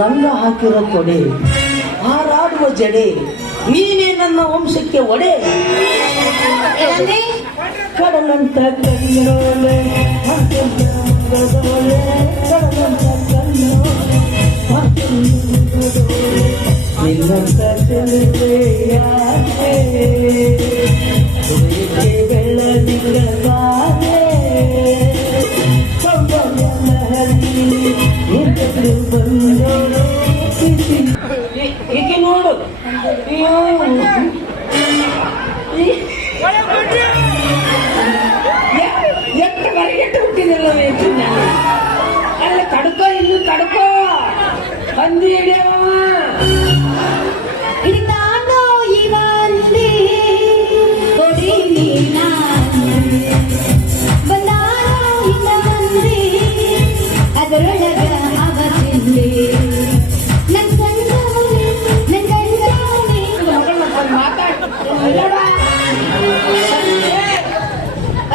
ಲಂಗ ಹಾಕಿರೋ ತೊಡೆ, ಹಾರಾಡುವ ಜಡೆ, ನೀನೇ ನನ್ನ ವಂಶಕ್ಕೆ ಒಡೆ. ಕಡಲಂತ ಕಣ್ಣೋಲೆ ಕಡಲಂತ ಕಣ್ಣೋಲೆ ನಿನ್ನಂತ ತಿಳಿದೆಯಾಕೆ ಬೆಳ್ಳದಿಲ್ಲ ಬಾರೆ ಸೌಂದರ್ಯ ಲಹರಿ ಬಂದೋಳು ಈಕೆ ನೋಡು. ಎಷ್ಟು ಬರಿಗೆಟ್ಟು ಹುಟ್ಟಿದಿಲ್ಲ ಅಲ್ಲ, ತಡ್ಕೋ ಇನ್ನು ತಡ್ಕೋ, ಹಂದಿ ಹಿಡಿಯವ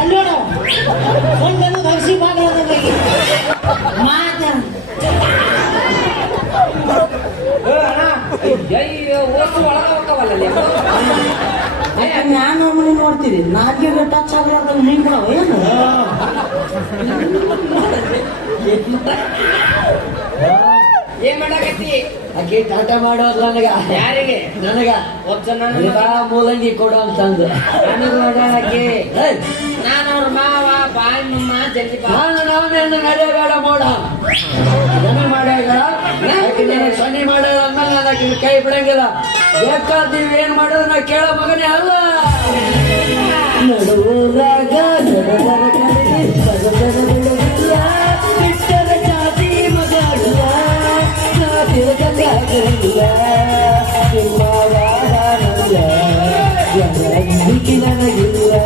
ಅಲ್ಲೋಡ ಒಂದನ್ನು ಭವಿಸಿ ಬಾಗಲದ ಮಾತ ನಾನು ಒಮ್ಮೆ ನೋಡ್ತೀರಿ ನಾಲ್ಕು ಟಚ್ ಆಗಲಾರ್ದ ನೀನ್ ಕೂಡ ಏನು ಏನ್ ಮಾಡಕತ್ತಿ? ಆಕೆ ಟಾಟಾ ಮಾಡೋದು ನನಗ. ಯಾರಿಗೆ? ನನಗ ಮೂಲಂಗಿ ಕೊಡು ಅಂತಂದು ನನಗೆ ನಾನು ಅವ್ರ ಮಾವ ಬಾಯ್ ನಮ್ಮ ಜಲ್ದಿ ಬೇಡ ಮೋಡ ನನಗೆ ಮಾಡ್ಯಾಗ ಸನಿ ಮಾಡೋದು ಅಂದಾಗ ನನಗೆ ಕೈ ಬಿಡಂಗಿಲ್ಲ. ಬೇಕಾದೀವಿ ಏನ್ ಮಾಡೋದು ನಾ ಕೇಳೋ ಮಗನೇ ಅಲ್ಲ. ನಡುವಾಗ ಬಿಟ್ಟರ ಜಾತಿ ಮಗಳ ತಿರುಗಲ್ಲ ನಿಮ್ಮ ವಾರನಲ್ಲ ನನಗಿಲ್ಲ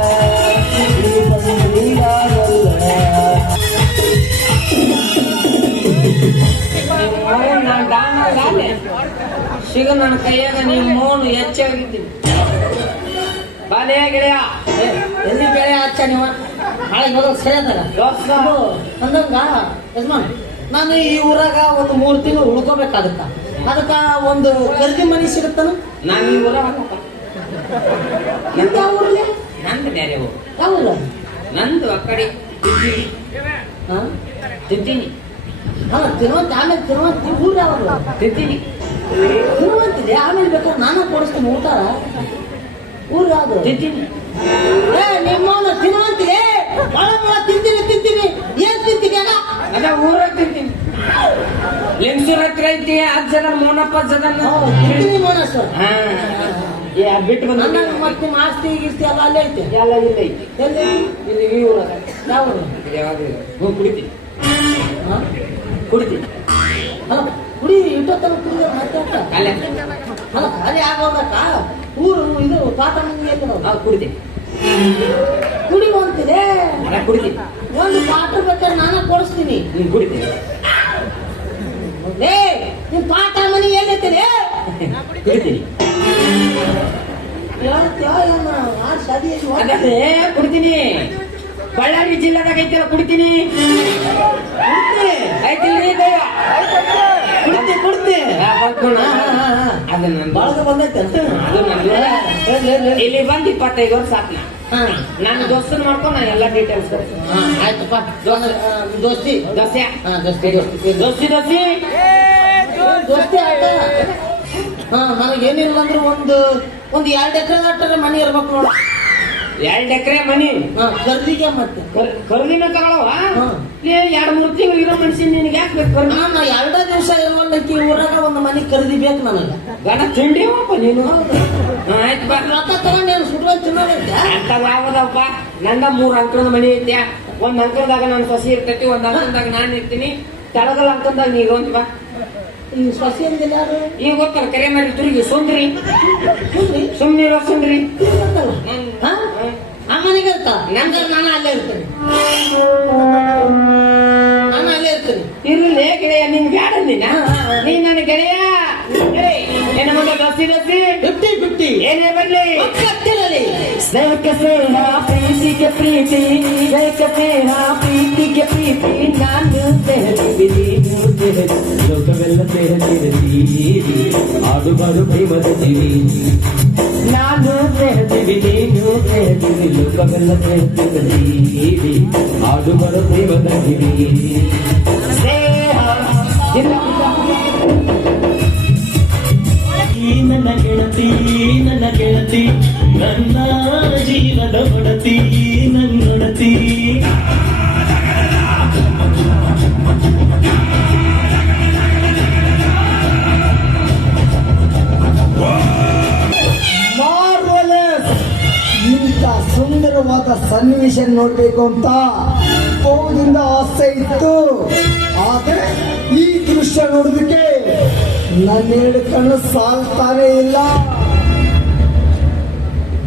ಸಿಗ ನನ್ನ ಕೈಯಾಗ ನೀವು ಮೋನು ಹೆಚ್ಚಾಗಿದ್ದೀನಿ. ಬಾಲೆಯ ಗೆಳೆಯ ಎಲ್ಲಿ ಗೆಳೆಯ ಹಚ್ಚ ನೀವು ನಾಳೆ ಬರೋದು ಸರಿ ಅಂದಂಗ ಯಜಮಾನ್, ನಾನು ಈ ಊರಾಗ ಒಂದು 3 ತಿಂಗಳು ಉಳ್ಕೋಬೇಕಾಗತ್ತ. ಅದಕ್ಕ ಒಂದು ಖರೀದಿ ಮನಿ ಸಿಗುತ್ತಾನ. ನಾನು ಈ ಊರ ಯಾವ ಊರಲ್ಲಿ? ನಂದು ಬೇರೆ ಊರು. ಯಾವ ಊರ? ನಂದು ಆ ಕಡೆ ತಿಂತೀನಿ. ಅಲ್ಲ ತಿರುವಂತ ಆಮೇಲೆ ತಿರುವಂತ ಊರು ಯಾವಾಗ ತಿಂತೀನಿ ತಿರುವಂತಿದೆ ಆಮೇಲೆ ಬೇಕಾದ್ರೆ ನಾನು ಕೊಡಿಸ್ತೀನಿ ಊಟಾರ. ಊರು ಯಾವ್ದು? ತಿಂತೀನಿ. ನಿಮ್ಮವನ್ನ ತಿರುವಂತಿದೆ ತಿಂತೀನಿ ಏನ್ ತಿಂತೀನಿ ಅದ ಊರ ತಿಂತೀನಿ. ಲಿಂಗಸೂರ್ ಹತ್ರ ಐತಿ 10 ಜನ ಮೋನಪ್ಪ ಜನ ಮೋನಸ್ ಬಿಟ್ಟು ಬಂದ. ಮತ್ತೆ ನಿಮ್ಮ ಆಸ್ತಿ ಗೀಸ್ತಿ ಎಲ್ಲ ಅಲ್ಲೇ ಐತೆ. ಎಲ್ಲ ಇಲ್ಲ ಐತಿ. ಎಲ್ಲಿ? ಇಲ್ಲಿ ಈ ಊರಾಗ. ಯಾವ ಕುಡಿತೀನಿ ಕುಡಿತೀನಿ. ಅಲ್ಲ ಕುಡಿ ಇಟ್ಟೊತ್ತಲ್ಲ ಕುಡಿದ ಮತ್ತೆ ಅಲ್ಲ ಅಲ್ಲ ಖಾಲಿ ಆಗೋದಕ್ಕ ಊರು ಇದು ಪಾಠ ಮಂದಿ ಐತೆ ನಾವು ಕುಡಿತೀನಿ. ಕುಡಿಯುವಂತಿದೆ ಕುಡಿತೀನಿ. ಒಂದು ಪಾಠ ಬೇಕಾದ್ರೆ ನಾನು ಕೊಡಿಸ್ತೀನಿ. ಕುಡಿತೀನಿ. ನಿಮ್ ಪಾಠ ಮನಿ ಏನೈತಿದೆ ಕುಡಿತೀನಿ. ಕುಡಿತೀನಿ. ಬಳ್ಳಾರಿ ಜಿಲ್ಲಾದಾಗ ಐತಿಲ್ಲ ಕುಡಿತೀನಿ. ಐತಿಲ್ರಿ ಕುಡ್ತಿ ಅದನ್ನ ಬಳಗ ಬಂದೈತೆ. ಇಲ್ಲಿ ಬಂದು 25 ವರ್ಷ ಆತ್ನ. ನನ್ನ ದೋಸ್ತನ ಮಾಡ್ಕೊಂಡು ನಾನು ಎಲ್ಲ ಡೀಟೇಲ್ಸ್ ಆಯ್ತಪ್ಪ. ದೋಸ್ತಿ ದೋಸ್ತಿ ದೋಸ್ತಿ ದೋಸ್ತಿ ಆಯ್ತ. ನನಗೇನಿಲ್ಲ ಅಂದ್ರೆ ಒಂದು 2 ಎಕರೆ ಅಟ್ಟರೆ ಮನೆ ಇರ್ಬೇಕು ನೋಡ. 2 ಎಕರೆ ಮನಿ ಖರೀದಿಗೆ ಮತ್ತೆ ಖರೀದಿನ ತಗೊಳವ. 2-3 ತಿಂಗಳು ಇರೋ ಮನುಷ್ಯ ನಿನಗೆ ಯಾಕೆ ಬೇಕು? ನಾನು 2 ದಿವಸ ಇರುವಲ್ಲಕ್ಕಿ ಊರಾಗ ಒಂದು ಮನೆ ಖರೀದಿ ಬೇಕು ನನಗೆ. ಗಣ ತಿಂಡಿವಪ್ಪ ನೀನು. ಆಯ್ತು ಬಾ, ರೊಕ್ಕ ತಗೊಂಡೇನು ಸುಟ್ಕೊಂಡು ತಿನ್ನೋದೈತೆ ಅಂತ ಯಾವ್ದಪ್ಪ. ನಂದ 3 ಅಂಕಣದ ಮನಿ ಐತೆ. ಒಂದ್ ಅಂಕಣದಾಗ ನನ್ನ ಸೊಸಿ ಇರ್ತೈತಿ, ಒಂದ್ ಅಂಕಣದಾಗ ನಾನು ಇರ್ತೀನಿ, ತೆಳಗಲ್ ಅಂಕಣದಾಗ ನೀ ಇರೋಂತ ಬಾ. ಈ ಸೊಸಿ ಅಂದಿಲ್ಲ ಯಾರು? ಈಗ ಗೊತ್ತಲ್ಲ ಕರೆ ಮಾಡಿ ತುರುಗಿ ಸುಂದ್ರಿ ಸುಮ್ನಿರೋ ಸುಂದ್ರಿ. ಆ ಮನೆಗೆ ಇರ್ತ ನಂಗೆ ನಾನು ಅಲ್ಲೇ ಇರ್ತೇನೆ. ನಾನು ಅಲ್ಲೇ ಇರ್ತೀನಿ. ಇರ್ಲಿ ಗೆಳೆಯ, ನಿನ್ ಬ್ಯಾಡ ನೀ ನನ್ನ ಗೆಳೆಯ. ಏನ ಮಗ ದೋಸ್ತಿ 50-50 ಏನೇ ಬರ್ಲಿ ಸ್ನೇಹಕ್ಕೆ ಸ್ನೇಹ, ಪ್ರೀತಿಗೆ ಪ್ರೀತಿ, ಸ್ನೇಹಕ್ಕೆ ಸ್ನೇಹ, ಪ್ರೀತಿಗೆ ಪ್ರೀತಿ. ನಾನು ಲೋಕವೆಲ್ಲ ಸ್ನೇಹದಿರಲಿ ಆಡುವರು ಪ್ರೇಮದ ಜೀವಿ ನಾನು ಸ್ನೇಹದಿವಿ ನೀನು ಸ್ನೇಹದಿವಿ ಲೋಕವೆಲ್ಲ ಸ್ನೇಹದಿರಲಿ ಆಡುವರು ಪ್ರೇಮದ ಜೀವಿ ಸ್ನೇಹ ನನ್ನ ಗೆಳತಿ ನನ್ನ ಗೆಳತಿ ನನ್ನ ಜೀವದ ಒಡತಿ ನನ್ನೊಡತಿ ಇಂಥ ಸುಂದರವಾದ ಸನ್ನಿವೇಶ ನೋಡ್ಬೇಕು ಅಂತ ಬಹುದಿಂದ ಆಸೆ ಇತ್ತು. ಆದ್ರೆ ಈ ದೃಶ್ಯ ನೋಡೋದಕ್ಕೆ ನನ್ನ ಎರಡು ಕಣ್ಣು ಸಾಲ್ತಾನೆ ಇಲ್ಲ.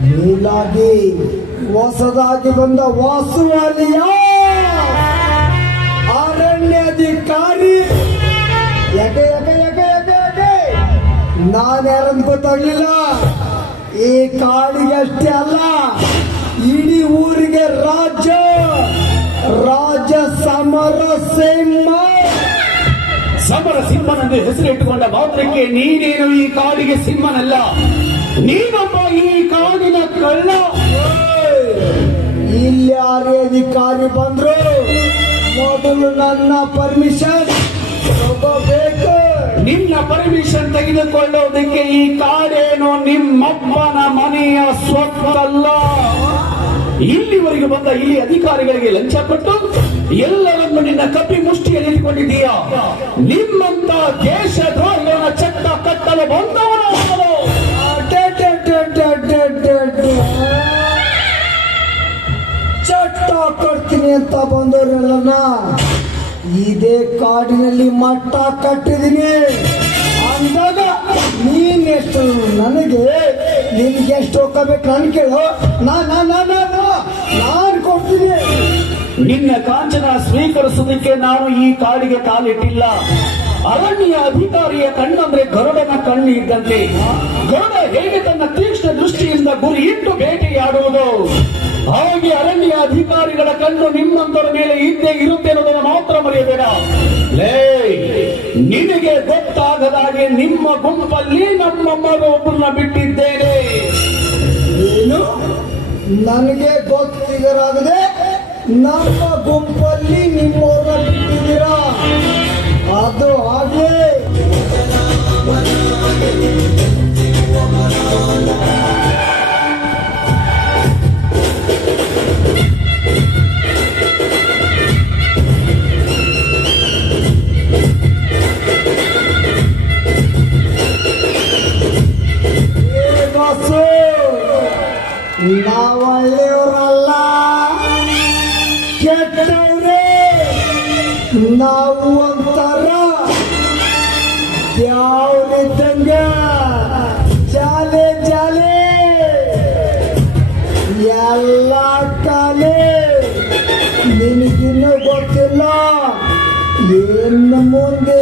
ಮೇಲಾಗಿ ಹೊಸದಾಗಿ ಬಂದ ವಾಸುವಾಲಿಯ ಅರಣ್ಯಾಧಿಕಾರಿ ಯಾಕೆ ಯಾಕೆ ಯಾಕೆ ಯಾಕೆ ಯಾಕೆ ನಾನ್ಯಾರಂತ ಗೊತ್ತಾಗ್ಲಿಲ್ಲ. ಈ ಕಾಡಿಗೆ ಅಷ್ಟೇ ಅಲ್ಲ, ಇಡೀ ಊರಿಗೆ ರಾಜ ಸಮರ ಸಮರ ಸಿಂಹನೆಂದು ಹೆಸರಿಟ್ಟುಕೊಂಡ ಮಾತ್ರಕ್ಕೆ ನೀನೇನು ಈ ಕಾಡಿಗೆ ಸಿಂಹನಲ್ಲ, ನೀನೊಬ್ಬ ಈ ಕಾಡಿನ ಕಳ್ಳ. ಇಲ್ಲಿ ಯಾರೇ ಅಧಿಕಾರಿ ಬಂದ್ರು ಮೊದಲು ನನ್ನ ಪರ್ಮಿಷನ್ ತಗೋಬೇಕು. ನಿನ್ನ ಪರ್ಮಿಷನ್ ತೆಗೆದುಕೊಳ್ಳೋದಕ್ಕೆ ಈ ಕಾಡೇನು ನಿಮ್ಮಪ್ಪನ ಮನೆಯ ಸ್ವತ್ತಲ್ಲ. ಇಲ್ಲಿವರೆಗೆ ಬಂದ ಇಲ್ಲಿ ಅಧಿಕಾರಿಗಳಿಗೆ ಲಂಚ ಕೊಟ್ಟು ಎಲ್ಲರನ್ನು ನಿನ್ನ ಕಪ್ಪಿ ಮುಷ್ಟಿಯಲ್ಲಿ ಇಟ್ಟುಕೊಂಡಿದ್ದೀಯ. ನಿಮ್ಮಂತ ದೇಶದ್ರೋಹಿಗಳನ್ನ ಚಟ್ಟ ಕಟ್ಟಲು ಬಂದವನು. ಚಟ್ಟ ಕಟ್ತೀನಿ ಅಂತ ಬಂದವರೆಲ್ಲ ಇದೇ ಕಾಡಿನಲ್ಲಿ ಮಟ್ಟ ಕಟ್ಟಿದೀನಿ ಅಂದಾಗ ನೀನೆಷ್ಟು ನನಗೆ ನಿನ್ಗೆ ಎಷ್ಟು ಹೋಗಬೇಕು ನಾನು ಕೇಳು. ನಾನು ಕೊಡ್ತೀನಿ. ನಿನ್ನ ಕಾಂಚನ ಸ್ವೀಕರಿಸುವುದಕ್ಕೆ ನಾನು ಈ ಕಾಡಿಗೆ ಕಾಲಿಟ್ಟಿಲ್ಲ. ಅರಣ್ಯ ಅಧಿಕಾರಿಯ ಕಣ್ಣಂದ್ರೆ ಗರುಡನ ಕಣ್ಣು ಇದ್ದಂತೆ. ಗರುಡ ಹೇಗೆ ತನ್ನ ತೀಕ್ಷ್ಣ ದೃಷ್ಟಿಯಿಂದ ಗುರಿ ಇಟ್ಟು ಬೇಟೆಯಾಡುವುದು, ಹಾಗೆ ಅರಣ್ಯ ಅಧಿಕಾರಿಗಳ ಕಣ್ಣು ನಿಮ್ಮಂತರ ಮೇಲೆ ಇದ್ದೇ ಇರುತ್ತೆ ಅನ್ನೋದನ್ನು ಮಾತ್ರ ಮರೆಯಬೇಡ. ನಿನಗೆ ಗೊತ್ತಾಗದಾಗೆ ನಿಮ್ಮ ಗುಂಪಲ್ಲಿ ನಮ್ಮ ಮಗ ಒಬ್ಬರನ್ನ ಬಿಟ್ಟಿದ್ದೇನೆ. ಏನು ನನಗೆ ಗೊತ್ತಿಗರಾಗದೆ ನಮ್ಮ ಗುಂಪಲ್ಲಿ ನಿಮ್ಮವ್ರನ್ನ ಬಿಟ್ಟಿದ್ದೀರಾ? ಅದು ಹಾಗೆ ನಾವಳ್ಳೆಯವರಲ್ಲ, ಕೆಟ್ಟವ್ರೆ. ನಾವು ಒಂಥರ ಯಾವ್ದಿದ್ದಂಗ ಜಾಲೆ ಜಾಲೆ ಎಲ್ಲ ಕಾಲೇ. ನಿನಗಿನ್ನೂ ಗೊತ್ತಿಲ್ಲ, ಇನ್ನು ಮುಂದೆ